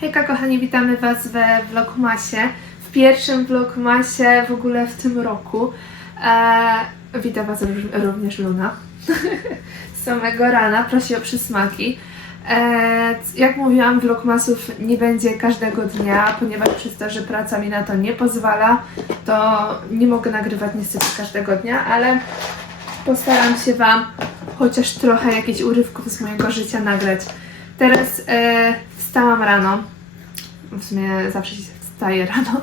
Hejka kochani, witamy Was we Vlogmasie. W pierwszym Vlogmasie w ogóle w tym roku. E, witam Was również Luna. Z samego rana prosi o przysmaki. E, c- jak mówiłam, vlogmasów nie będzie każdego dnia, ponieważ przez to, że praca mi na to nie pozwala, to nie mogę nagrywać niestety każdego dnia, ale postaram się Wam chociaż trochę jakichś urywków z mojego życia nagrać. Teraz e, wstałam rano, w sumie zawsze się wstaję rano.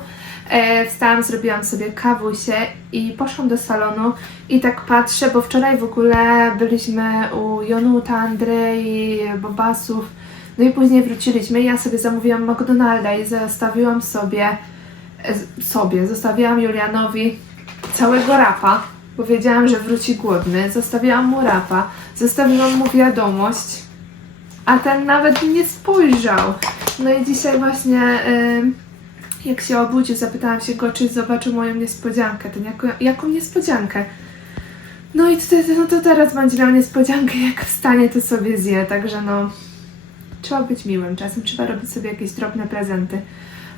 E, wstałam, zrobiłam sobie kawusie i poszłam do salonu i tak patrzę, bo wczoraj w ogóle byliśmy u Jonuta, Andrei, Bobasów, no i później wróciliśmy. Ja sobie zamówiłam McDonalda i zostawiłam sobie, e, sobie, zostawiłam Julianowi całego rapa, bo wiedziałam, że wróci głodny. Zostawiłam mu rapa, zostawiłam mu wiadomość, a ten nawet nie spojrzał. No i dzisiaj właśnie, jak się obudził, zapytałam się go, czy zobaczył moją niespodziankę. Ten jako, jaką niespodziankę? No i tutaj, no to teraz będzie miał niespodziankę, jak wstanie, to sobie zje. Także no, trzeba być miłym. Czasem trzeba robić sobie jakieś drobne prezenty.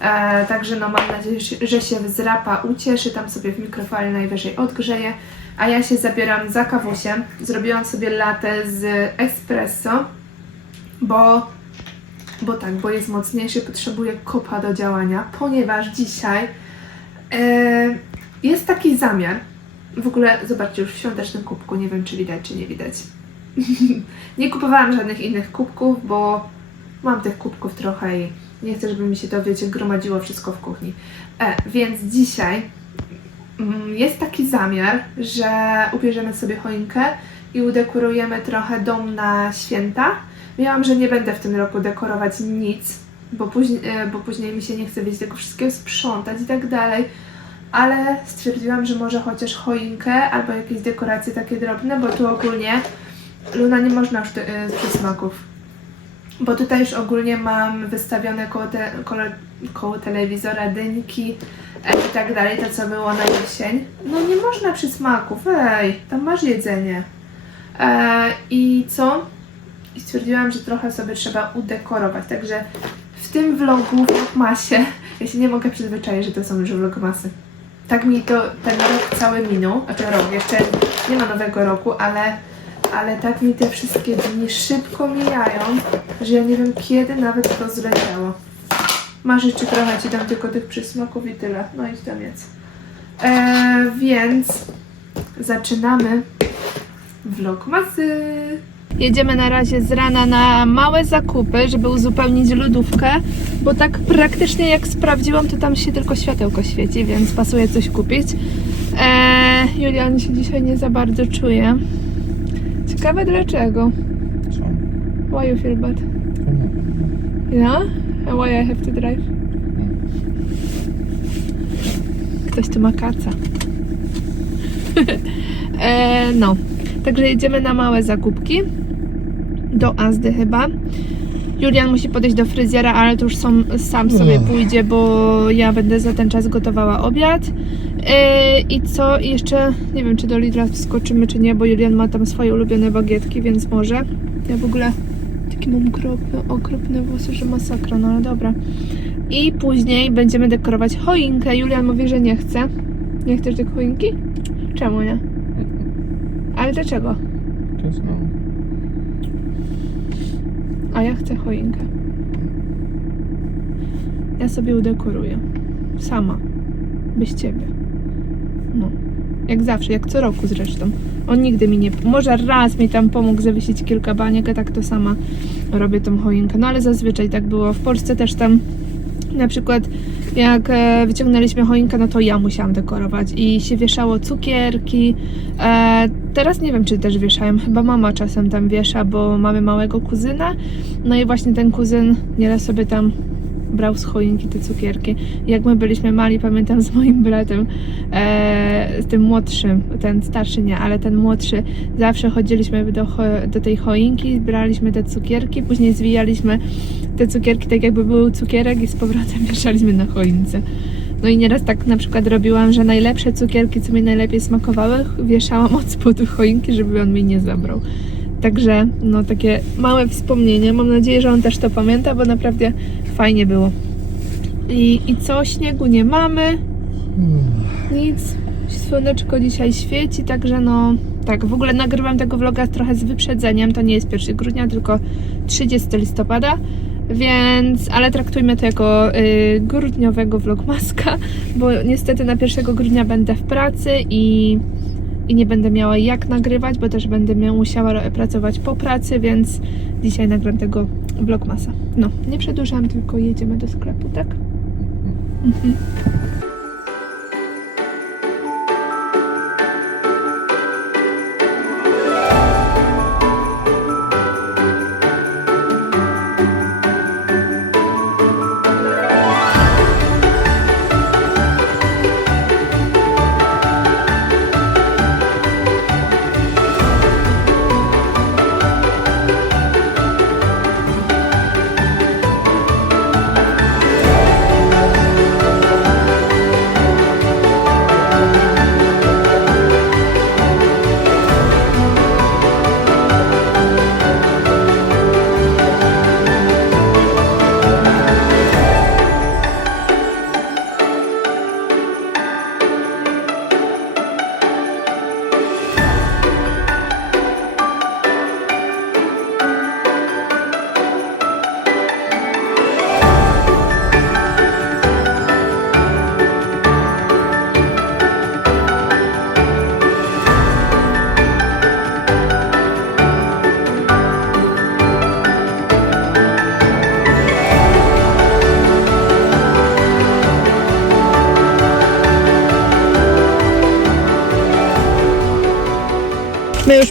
E, także no, mam nadzieję, że- się z rapa ucieszy, tam sobie w mikrofali najwyżej odgrzeje. A ja się zabieram za kawusiem. Zrobiłam sobie latę z espresso, bo bo tak, bo jest mocniejszy, potrzebuje kopa do działania, ponieważ dzisiaj e, jest taki zamiar. W ogóle, zobaczcie, już w świątecznym kubku, nie wiem czy widać, czy nie widać. nie kupowałam żadnych innych kubków, bo mam tych kubków trochę i nie chcę, żeby mi się to, wiecie, gromadziło wszystko w kuchni. E, więc dzisiaj mm, jest taki zamiar, że ubierzemy sobie choinkę i udekorujemy trochę dom na święta. Miałam, że nie będę w tym roku dekorować nic, bo później, e, bo później mi się nie chce wiedzieć tego wszystkiego sprzątać i tak dalej. Ale stwierdziłam, że może chociaż choinkę albo jakieś dekoracje takie drobne, bo tu ogólnie Luna nie można już e, przysmaków. Bo tutaj już ogólnie mam wystawione koło, te, koło, koło telewizora dynki e, i tak dalej, to co było na jesień. No nie można przysmaków, ej, tam masz jedzenie. E, I co? i stwierdziłam, że trochę sobie trzeba udekorować. Także w tym vlogu, vlogmasie, ja się nie mogę przyzwyczaić, że to są już vlogmasy. Tak mi to ten rok cały minął, znaczy rok, jeszcze nie ma nowego roku, ale, ale tak mi te wszystkie dni szybko mijają, że ja nie wiem kiedy nawet to zleciało. Masz jeszcze trochę, ci dam tylko tych przysmaków i tyle. No i tam jest. Eee, więc zaczynamy vlogmasy. Jedziemy na razie z rana na małe zakupy, żeby uzupełnić lodówkę, bo tak praktycznie jak sprawdziłam, to tam się tylko światełko świeci, więc pasuje coś kupić. Eee, Julian się dzisiaj nie za bardzo czuje. Ciekawe dlaczego. Co? Why you feel bad? Yeah? And why I have to drive? Ktoś tu ma kaca. e, no, także jedziemy na małe zakupki. Do Azdy chyba. Julian musi podejść do fryzjera, ale to już sam, sam sobie Ech. pójdzie, bo ja będę za ten czas gotowała obiad. E, I co? Jeszcze nie wiem, czy do Lidla wskoczymy, czy nie, bo Julian ma tam swoje ulubione bagietki, więc może. Ja w ogóle takie mam okropne, okropne włosy, że masakra, no ale dobra. I później będziemy dekorować choinkę. Julian mówi, że nie chce. Nie chcesz tej choinki? Czemu nie? Ale dlaczego? To jest. A ja chcę choinkę. Ja sobie udekoruję. Sama. Bez ciebie. Jak zawsze, jak co roku zresztą. On nigdy mi nie... Może raz mi tam pomógł zawiesić kilka baniek, a tak to sama robię tą choinkę. No ale zazwyczaj tak było. W Polsce też tam na przykład jak e, wyciągnęliśmy choinkę, no to ja musiałam dekorować i się wieszało cukierki. E, teraz nie wiem, czy też wieszają. Chyba mama czasem tam wiesza, bo mamy małego kuzyna. No i właśnie ten kuzyn nieraz sobie tam brał z choinki te cukierki. Jak my byliśmy mali, pamiętam z moim bratem, e, tym młodszym, ten starszy nie, ale ten młodszy, zawsze chodziliśmy do, do tej choinki, braliśmy te cukierki, później zwijaliśmy te cukierki tak jakby były cukierek i z powrotem wieszaliśmy na choince. No i nieraz tak na przykład robiłam, że najlepsze cukierki, co mi najlepiej smakowały, wieszałam od spodu choinki, żeby on mi nie zabrał. Także no takie małe wspomnienie. Mam nadzieję, że on też to pamięta, bo naprawdę fajnie było. I, i co? Śniegu nie mamy. Nic. Słoneczko dzisiaj świeci, także no tak, w ogóle nagrywam tego vloga trochę z wyprzedzeniem. To nie jest 1 grudnia, tylko 30 listopada. Więc, ale traktujmy to jako y, grudniowego vlogmaska, bo niestety na 1 grudnia będę w pracy i, i nie będę miała jak nagrywać, bo też będę musiała pracować po pracy, więc dzisiaj nagram tego vlogmasa. No, nie przedłużam, tylko jedziemy do sklepu, tak? Mhm.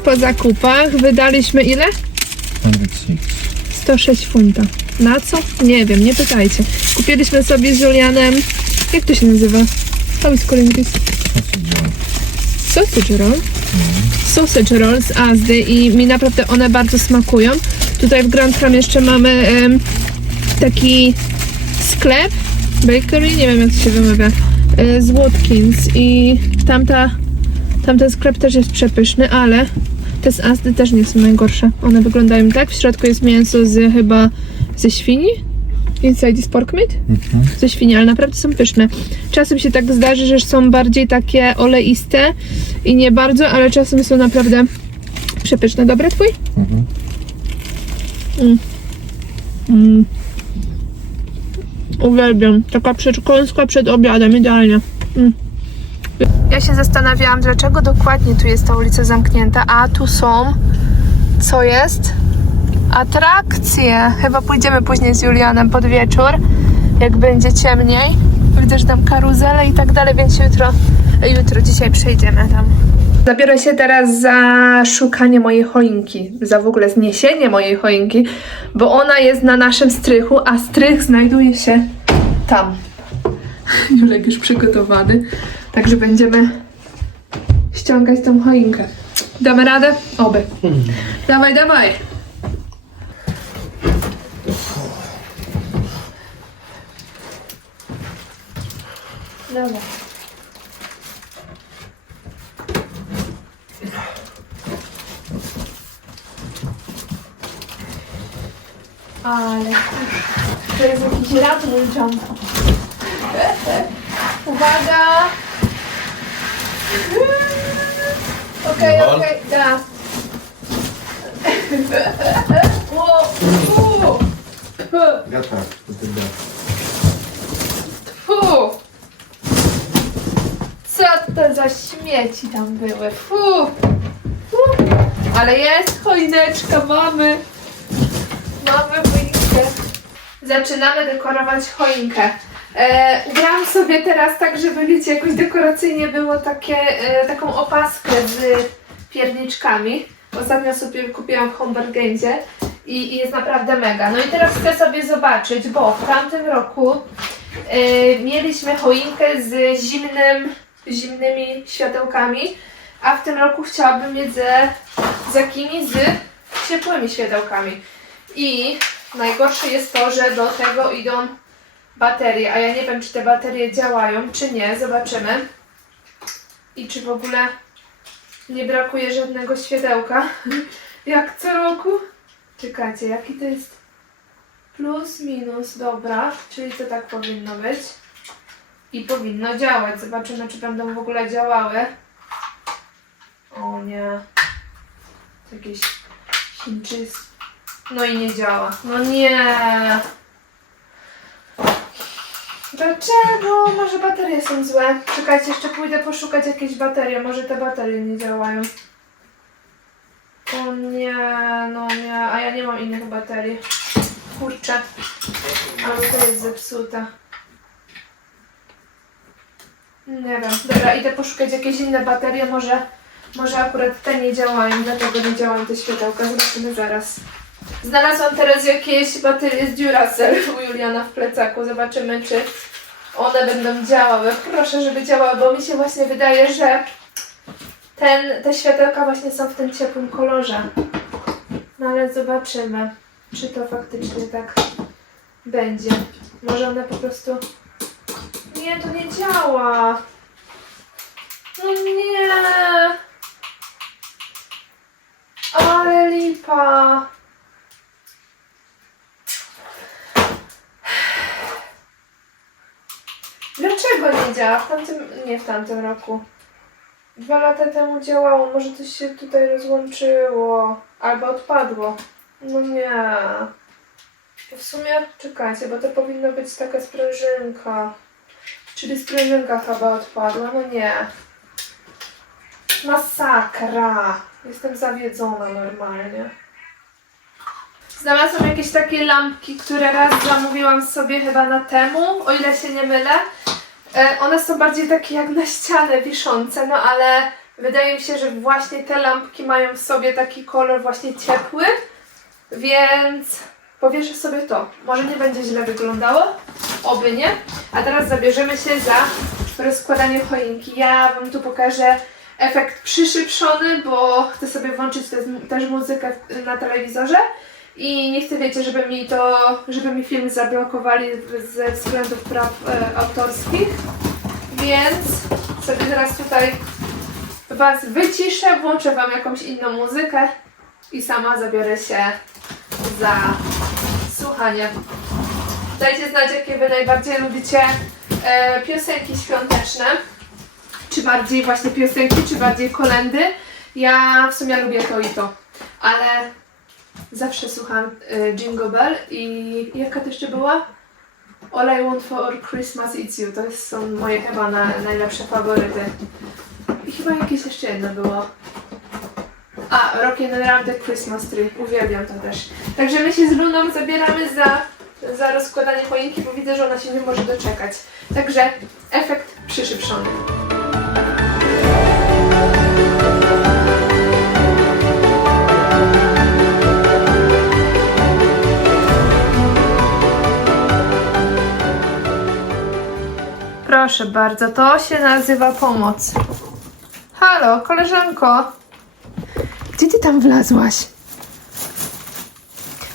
Po zakupach wydaliśmy ile? 106. 106 funta. Na co? Nie wiem, nie pytajcie. Kupiliśmy sobie z Julianem, jak to się nazywa? Powiedz kolejny Sausage roll. Sausage roll z Azdy i mi naprawdę one bardzo smakują. Tutaj w Grand Ham jeszcze mamy taki sklep, bakery, nie wiem jak to się wymawia, e, z Watkins i tamta, tamten sklep też jest przepyszny, ale te z Azdy też nie są najgorsze. One wyglądają tak, w środku jest mięso z chyba ze świni. Inside is pork meat? Mhm. ze świni, ale naprawdę są pyszne. Czasem się tak zdarzy, że są bardziej takie oleiste i nie bardzo, ale czasem są naprawdę przepyszne. Dobry twój? Mhm. Mm. Uwielbiam. Taka przekąska przed obiadem, idealnie. Mm. Ja się zastanawiałam, dlaczego dokładnie tu jest ta ulica zamknięta, a tu są... Co jest? Atrakcje. Chyba pójdziemy później z Julianem pod wieczór, jak będzie ciemniej. Widzę, że tam karuzele i tak dalej, więc jutro, jutro dzisiaj przejdziemy tam. Zabiorę się teraz za szukanie mojej choinki, za w ogóle zniesienie mojej choinki, bo ona jest na naszym strychu, a strych znajduje się tam. Julek już przygotowany, także będziemy ściągać tą choinkę. Damy radę? Oby. Dawaj, dawaj. Dobra. Ale to jest jakiś jump. Uwaga! Okej, Wal. okej, da. Wow, fu, Ja tak, to ty da. fu. Co to za śmieci tam były? Fu. Fu. Ale jest choineczka, mamy. Mamy choinkę. Zaczynamy dekorować choinkę. E, ubrałam sobie teraz tak, żeby wiecie, jakoś dekoracyjnie było takie, e, taką opaskę z pierniczkami. Ostatnio sobie kupiłam w Hombergendzie i, i jest naprawdę mega. No i teraz chcę sobie zobaczyć, bo w tamtym roku e, mieliśmy choinkę z zimnym, zimnymi światełkami, a w tym roku chciałabym mieć ze, z jakimi? Z ciepłymi światełkami. I najgorsze jest to, że do tego idą baterie, a ja nie wiem, czy te baterie działają, czy nie. Zobaczymy. I czy w ogóle nie brakuje żadnego światełka. Jak co roku? Czekajcie, jaki to jest plus, minus, dobra, czyli to tak powinno być. I powinno działać. Zobaczymy, czy będą w ogóle działały. O nie. To jakieś Chińczycy. No i nie działa. No nie. Dlaczego? Może baterie są złe. Czekajcie, jeszcze pójdę poszukać jakieś baterie. Może te baterie nie działają. O nie, no nie. A ja nie mam innych baterii. Kurczę. Albo to jest zepsute. Nie wiem. Dobra, idę poszukać jakieś inne baterie. Może, może akurat te nie działają, dlatego nie działają te światełka. Zobaczymy zaraz. Znalazłam teraz jakieś baterie z Duracell u Juliana w plecaku. Zobaczymy, czy one będą działały. Proszę, żeby działały, bo mi się właśnie wydaje, że ten, te światełka właśnie są w tym ciepłym kolorze. No ale zobaczymy, czy to faktycznie tak będzie. Może one po prostu... Nie, to nie działa. No nie. Ale lipa. Dlaczego nie działa? W tamtym, nie w tamtym roku. Dwa lata temu działało, może coś się tutaj rozłączyło albo odpadło. No nie. W sumie czekajcie, bo to powinno być taka sprężynka. Czyli sprężynka chyba odpadła, no nie. Masakra. Jestem zawiedzona normalnie. Znalazłam jakieś takie lampki, które raz zamówiłam sobie chyba na temu, o ile się nie mylę. E, one są bardziej takie jak na ścianę wiszące, no ale wydaje mi się, że właśnie te lampki mają w sobie taki kolor właśnie ciepły, więc powieszę sobie to. Może nie będzie źle wyglądało, oby nie. A teraz zabierzemy się za rozkładanie choinki. Ja Wam tu pokażę efekt przyszybszony, bo chcę sobie włączyć też, muzykę na telewizorze. I nie chcę, wiecie, żeby mi to, żeby mi film zablokowali ze względów praw e, autorskich. Więc sobie teraz tutaj Was wyciszę, włączę Wam jakąś inną muzykę i sama zabiorę się za słuchanie. Dajcie znać, jakie Wy najbardziej lubicie e, piosenki świąteczne. Czy bardziej właśnie piosenki, czy bardziej kolendy. Ja w sumie lubię to i to. Ale zawsze słucham y, Jingle Bell i jaka to jeszcze była? All I Want for Christmas It's You. To są moje chyba na, najlepsze faworyty. I chyba jakieś jeszcze jedno było. A, Rockin' Around the Christmas Tree. Uwielbiam to też. Także my się z Luną zabieramy za, za rozkładanie choinki, bo widzę, że ona się nie może doczekać. Także efekt przyszybszony. Proszę bardzo, to się nazywa pomoc. Halo, koleżanko. Gdzie ty tam wlazłaś?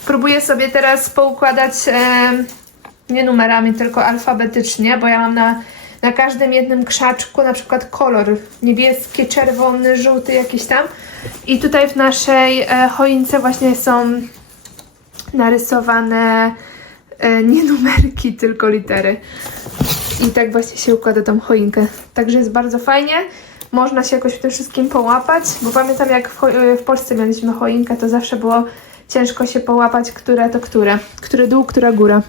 Próbuję sobie teraz poukładać em, nie numerami, tylko alfabetycznie, bo ja mam na, na każdym jednym krzaczku na przykład kolor niebieski, czerwony, żółty jakiś tam. I tutaj w naszej e, choince właśnie są narysowane e, nie numerki, tylko litery. I tak właśnie się układa tą choinkę. Także jest bardzo fajnie. Można się jakoś w tym wszystkim połapać, bo pamiętam jak w, cho- w Polsce mieliśmy choinkę, to zawsze było ciężko się połapać, które to które. Który dół, która góra.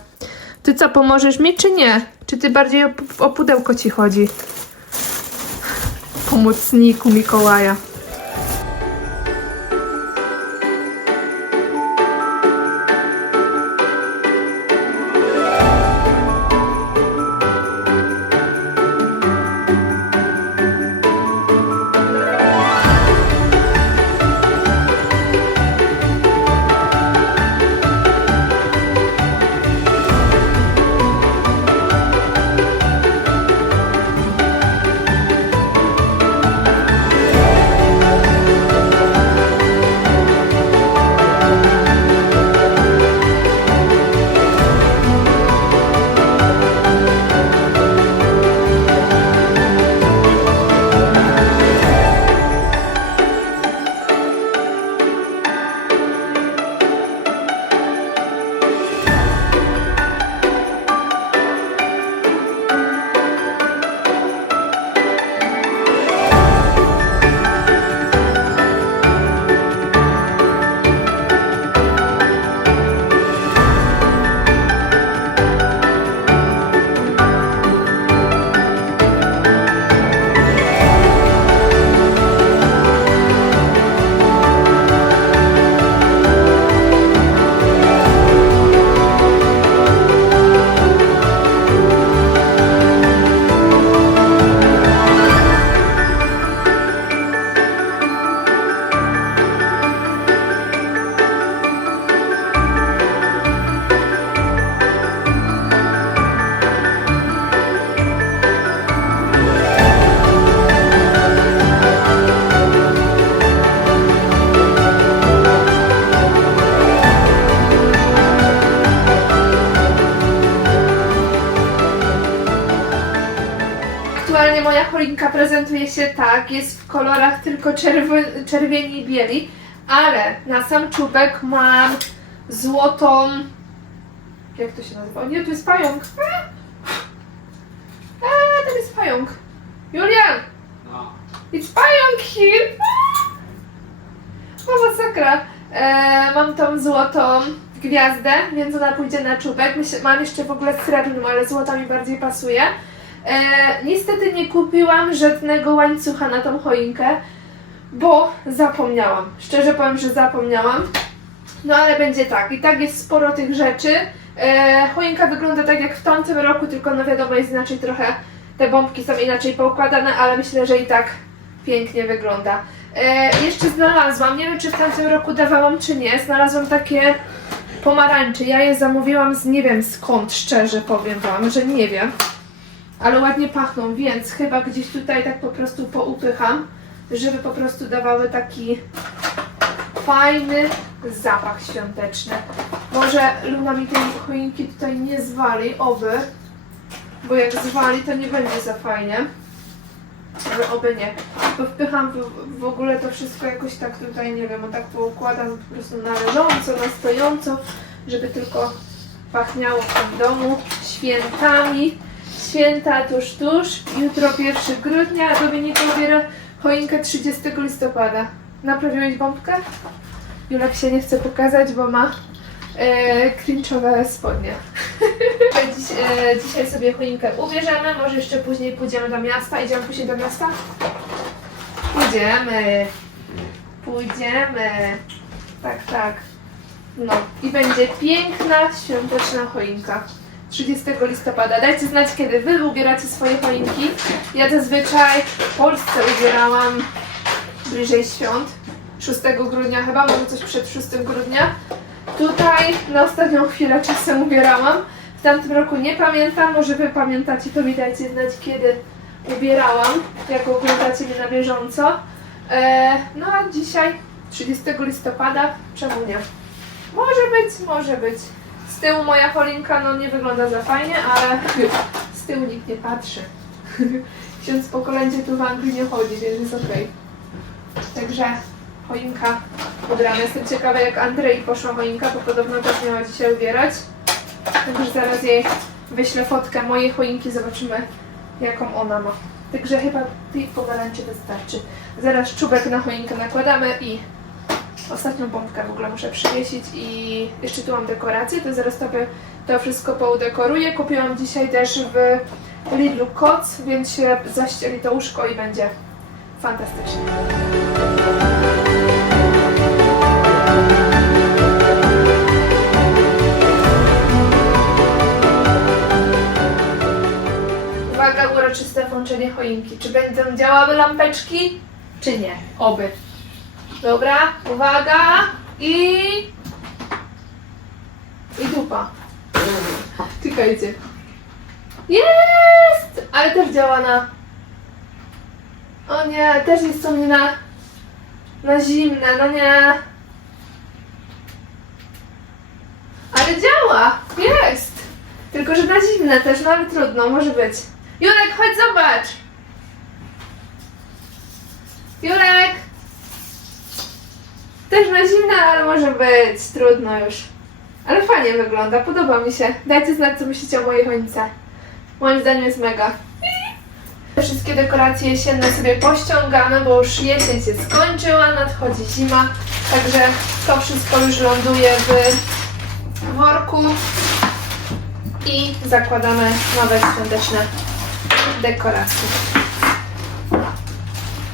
Ty co, pomożesz mi czy nie? Czy ty bardziej o, o pudełko ci chodzi? Pomocniku Mikołaja. Choinka prezentuje się tak, jest w kolorach tylko czerw- czerwieni i bieli, ale na sam czubek mam złotą... Jak to się nazywa? O nie, tu jest pająk. A, A, tam jest pająk. Julian! It's pająk here! O, masakra. E, mam tą złotą gwiazdę, więc ona pójdzie na czubek. Myślę, mam jeszcze w ogóle srebrną, ale złota mi bardziej pasuje. E, niestety nie kupiłam żadnego łańcucha na tą choinkę, bo zapomniałam. Szczerze powiem, że zapomniałam. No ale będzie tak. I tak jest sporo tych rzeczy. E, choinka wygląda tak jak w tamtym roku, tylko no wiadomo jest inaczej trochę. Te bombki są inaczej poukładane, ale myślę, że i tak pięknie wygląda. E, jeszcze znalazłam, nie wiem czy w tamtym roku dawałam czy nie, znalazłam takie pomarańcze. Ja je zamówiłam z nie wiem skąd, szczerze powiem Wam, że nie wiem. Ale ładnie pachną, więc chyba gdzieś tutaj tak po prostu poupycham, żeby po prostu dawały taki fajny zapach świąteczny. Może Luna mi tej choinki tutaj nie zwali, oby. Bo jak zwali, to nie będzie za fajnie. Ale oby nie. Bo wpycham w, w ogóle to wszystko jakoś tak tutaj, nie wiem, o tak poukładam po prostu na leżąco, na stojąco, żeby tylko pachniało w tym domu świętami. Święta tuż, tuż. Jutro 1 grudnia, a Dominika ubiera choinkę 30 listopada. Naprawiłeś bombkę? Julek się nie chce pokazać, bo ma e, cringe'owe spodnie. Dziś, e, dzisiaj sobie choinkę ubierzemy, może jeszcze później pójdziemy do miasta. Idziemy później do miasta? Pójdziemy. Pójdziemy. Tak, tak. No i będzie piękna, świąteczna choinka. 30 listopada. Dajcie znać, kiedy Wy ubieracie swoje choinki. Ja zazwyczaj w Polsce ubierałam bliżej świąt. 6 grudnia chyba, może coś przed 6 grudnia. Tutaj na ostatnią chwilę czasem ubierałam. W tamtym roku nie pamiętam, może Wy pamiętacie, to mi dajcie znać, kiedy ubierałam, jak oglądacie mnie na bieżąco. E, no a dzisiaj, 30 listopada, czemu nie? Może być, może być. Z tyłu moja cholinka no nie wygląda za fajnie, ale z tyłu nikt nie patrzy. Ksiądz po kolędzie tu w Anglii nie chodzi, więc jest okej. Także choinka ubrana. Jestem ciekawa jak Andrei poszła choinka, bo podobno też miała dzisiaj ubierać. Także zaraz jej wyślę fotkę mojej choinki, zobaczymy jaką ona ma. Także chyba tej pomarańczy wystarczy. Zaraz czubek na choinkę nakładamy i ostatnią pompkę w ogóle muszę przywiesić i jeszcze tu mam dekorację, to zaraz to, to wszystko poudekoruję. Kupiłam dzisiaj też w Lidlu koc, więc się zaścieli to łóżko i będzie fantastycznie. Uwaga, uroczyste włączenie choinki. Czy będą działały lampeczki, czy nie? Oby. Dobra, uwaga i... I dupa. Czekajcie. Jest! Ale też działa na... O nie, też jest to mnie na... Na zimne, no nie. Ale działa! Jest! Tylko, że na zimne też, no ale trudno, może być. Jurek, chodź zobacz! Jurek! Też na zimne, ale może być. Trudno już. Ale fajnie wygląda, podoba mi się. Dajcie znać, co myślicie o mojej choince. Moim zdaniem jest mega. Wszystkie dekoracje jesienne sobie pościągamy, bo już jesień się skończyła, nadchodzi zima. Także to wszystko już ląduje w worku. I zakładamy nowe świąteczne dekoracje.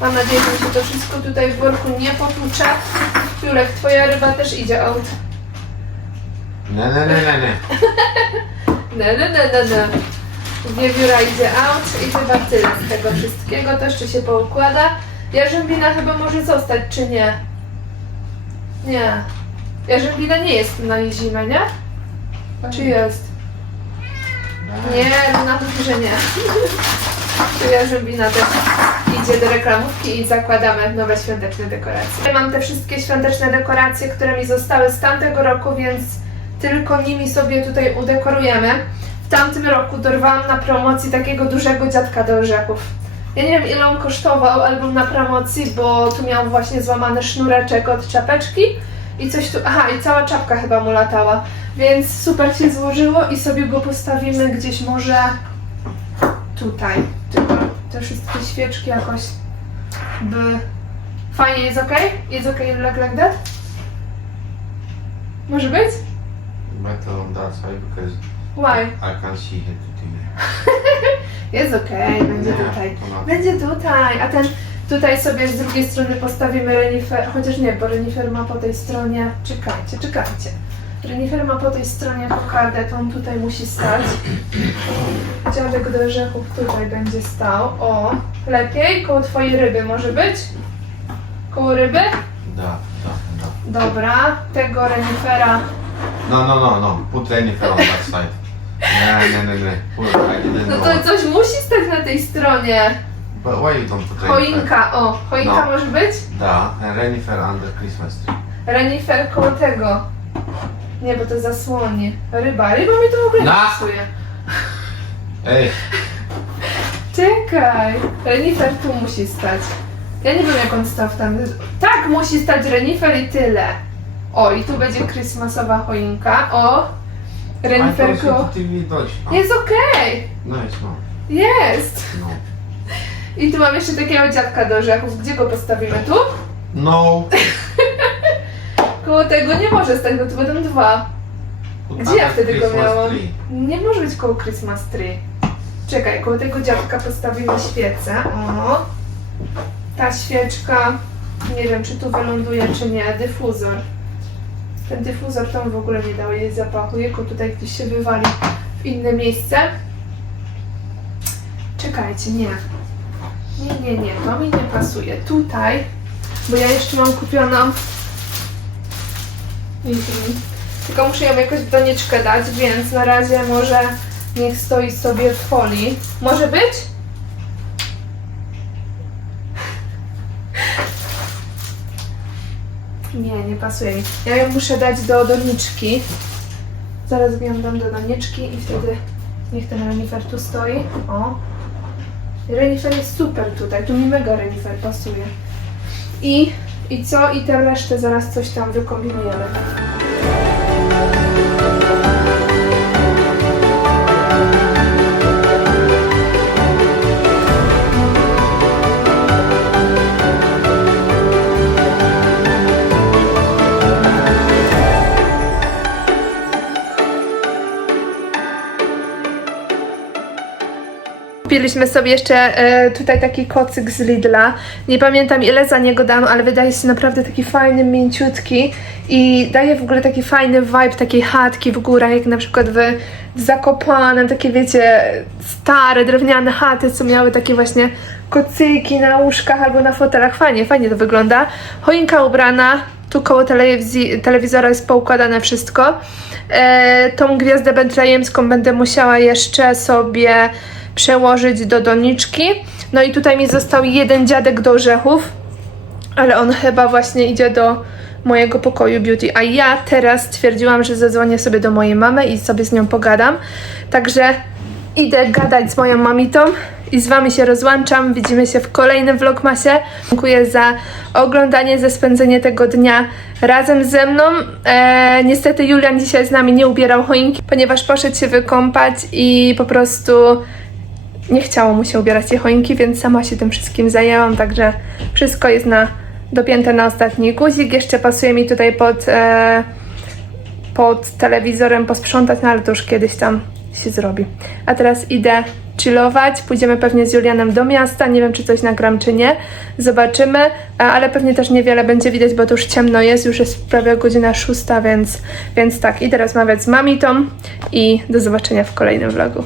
Mam nadzieję, że się to wszystko tutaj w worku nie potłucze. Julek, twoja ryba też idzie out. Nie, nie, nie, nie, nie. Ne, ne, ne, ne, ne. Wiewióra idzie out i chyba tyle z tego wszystkiego. To jeszcze się poukłada. Jarzębina chyba może zostać, czy nie? Nie. Jarzębina nie jest na zimę, nie? Czy jest? Nie, na mówi, że nie. Tu Jarzębina też idzie do reklamówki i zakładamy nowe świąteczne dekoracje. Mam te wszystkie świąteczne dekoracje, które mi zostały z tamtego roku, więc tylko nimi sobie tutaj udekorujemy. W tamtym roku dorwałam na promocji takiego dużego dziadka do orzechów. Ja nie wiem ile on kosztował, ale był na promocji, bo tu miał właśnie złamany sznureczek od czapeczki i coś tu, aha i cała czapka chyba mu latała, więc super się złożyło i sobie go postawimy gdzieś może tutaj, te wszystkie świeczki jakoś by... Fajnie, jest ok? Jest ok like, like that? Może być? Better on that side because Why? I can't see it. Jest okej, będzie Nie, tutaj. to na- Będzie tutaj, a ten tutaj sobie z drugiej strony postawimy renifer, chociaż nie, bo renifer ma po tej stronie, czekajcie, czekajcie. Renifer ma po tej stronie kokardę, to on tutaj musi stać. Dziadek do orzechów tutaj będzie stał, o, lepiej, koło twojej ryby może być? Koło ryby? Da, da, da. Dobra, tego renifera, No, no, no, no. Put Jennifer on that side. Nie, nie, nie, nie. Put, I didn't no know. to coś musi stać na tej stronie. But why you don't put Jennifer? Choinka, o, choinka No. może być? Da, and Jennifer under Christmas tree. Renifer koło tego. Nie, bo to zasłoni. Ryba. Ryba mi to w ogóle nie Na. pasuje. Ej, Czekaj. Renifer tu musi stać. Ja nie wiem jak on stał tam. Tak, musi stać renifer i tyle. O, i tu będzie Christmasowa choinka. O. I Renifer thought you koło... to TV Deutsch. No, Jest okej. no it's not. Jest. No. I tu mam jeszcze takiego dziadka do orzechów. Gdzie go postawimy? Tu? No. Koło tego nie może stać, bo tu będą dwa. Gdzie ja wtedy go miałam? Nie może być koło Christmas tree. Czekaj, koło tego dziadka postawimy świecę. O. Ta świeczka, nie wiem czy tu wyląduje czy nie, dyfuzor. Ten dyfuzor to on w ogóle nie dał jej zapachu, jego tutaj gdzieś się wywali w inne miejsce. Czekajcie, nie. Nie, nie, nie, to mi nie pasuje. Tutaj, bo ja jeszcze mam kupioną Tylko muszę ją jakoś w doniczkę dać, więc na razie może niech stoi sobie w folii. Może być? Nie, nie pasuje mi. Ja ją muszę dać do doniczki. Zaraz ją dam do doniczki i wtedy niech ten renifer tu stoi. O. Renifer jest super tutaj. Tu mi mega renifer pasuje. I, I co? I tę resztę zaraz coś tam wykombinujemy. Kupiliśmy sobie jeszcze e, tutaj taki kocyk z Lidla. Nie pamiętam ile za niego dam, ale wydaje się naprawdę taki fajny, mięciutki i daje w ogóle taki fajny vibe takiej chatki w górach, jak na przykład w, w takie wiecie, stare, drewniane chaty, co miały takie właśnie kocyki na łóżkach albo na fotelach. Fajnie, fajnie to wygląda. Choinka ubrana, tu koło telewizji, telewizora jest poukładane wszystko. E, tą gwiazdę betlejemską będę musiała jeszcze sobie przełożyć do doniczki. No i tutaj mi został jeden dziadek do orzechów, ale on chyba właśnie idzie do mojego pokoju beauty. A ja teraz stwierdziłam, że zadzwonię sobie do mojej mamy i sobie z nią pogadam. Także idę gadać z moją mamitą i z wami się rozłączam. Widzimy się w kolejnym vlogmasie. Dziękuję za oglądanie, za spędzenie tego dnia razem ze mną. E, niestety Julian dzisiaj z nami nie ubierał choinki, ponieważ poszedł się wykąpać i po prostu nie chciało mu się ubierać tej choinki, więc sama się tym wszystkim zajęłam, także wszystko jest na, dopięte na ostatni guzik. Jeszcze pasuje mi tutaj pod, e, pod telewizorem posprzątać, no ale to już kiedyś tam się zrobi. A teraz idę chillować, pójdziemy pewnie z Julianem do miasta, nie wiem czy coś nagram czy nie, zobaczymy, a- ale pewnie też niewiele będzie widać, bo to już ciemno jest, już jest prawie godzina szósta, więc, więc tak, idę rozmawiać z mamitą i do zobaczenia w kolejnym vlogu.